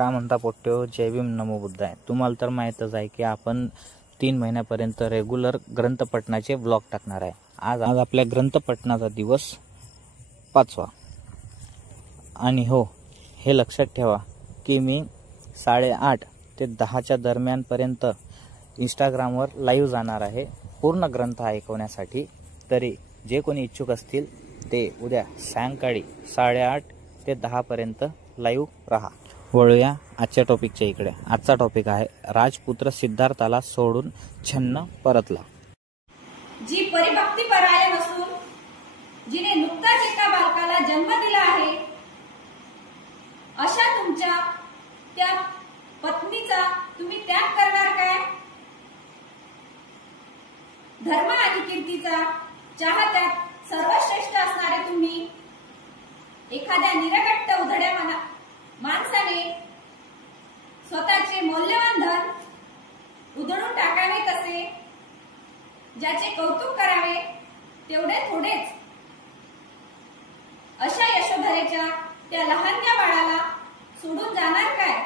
का म्हणता पोट्ट्यो, जय भीम नमो बुद्धाय. तुम्हाला तर माहीतच आहे की आपण 3 महिन्यापर्यंत रेग्युलर ग्रंथपठणाचे ब्लॉग टाकणार आहे. आज आपल्या ग्रंथपठणाचा दिवस 5वा. आणि हो, हे लक्षात ठेवा की मी 8:30 ते 10च्या दरम्यानपर्यंत इंस्टाग्रामवर लाईव्ह जाणार आहे पूर्ण ग्रंथ ऐकवण्यासाठी. तरी जे कोणी इच्छुक असतील ते उद्या सायंकाळी 8:30 ते 10पर्यंत लाईव्ह राहा. वळूया आजच्या टॉपिकच्या इकडे. आजचा टॉपिक आहे राजपुत्र सिद्धार्थाला सोडून छन्न परतला. जी परिभक्ती परायण असून जिने नुकताच एका बालकाला जन्म दिला आहे, अशा तुमच्या त्या पत्नीचा तुम्ही त्याग करणार काय? धर्म आणि कीर्तीचा चाहत्यात सर्वश्रेष्ठ असणारे तुम्ही एखाद्या निरगट्ट उधड्या माणसाने स्वतःचे मौल्यवान धन उधळून टाकावे कसे? ज्याचे कौतुक करावे तेवढे थोडेच. अशा यशोधरेच्या त्या लहानग्या बाळाला सोडून जाणार काय?